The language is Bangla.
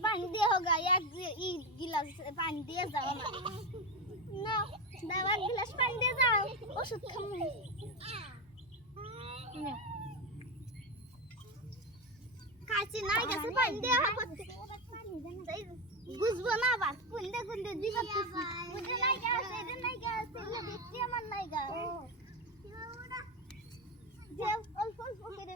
पानी दिया होगा एक गिलास पानी दिया जाओ ना दवा गिलास पानी दे जाओ ওষুধ খাবো না কাছে নাই গেছে পানি দেওয়া হবে বুঝবো না আবার কোনটা কোনটা দিবা বুঝে নাই গেছে এটা নাই গেছে এগুলো দেখতে আমার নাই গেছে যে অল্প অল্প করে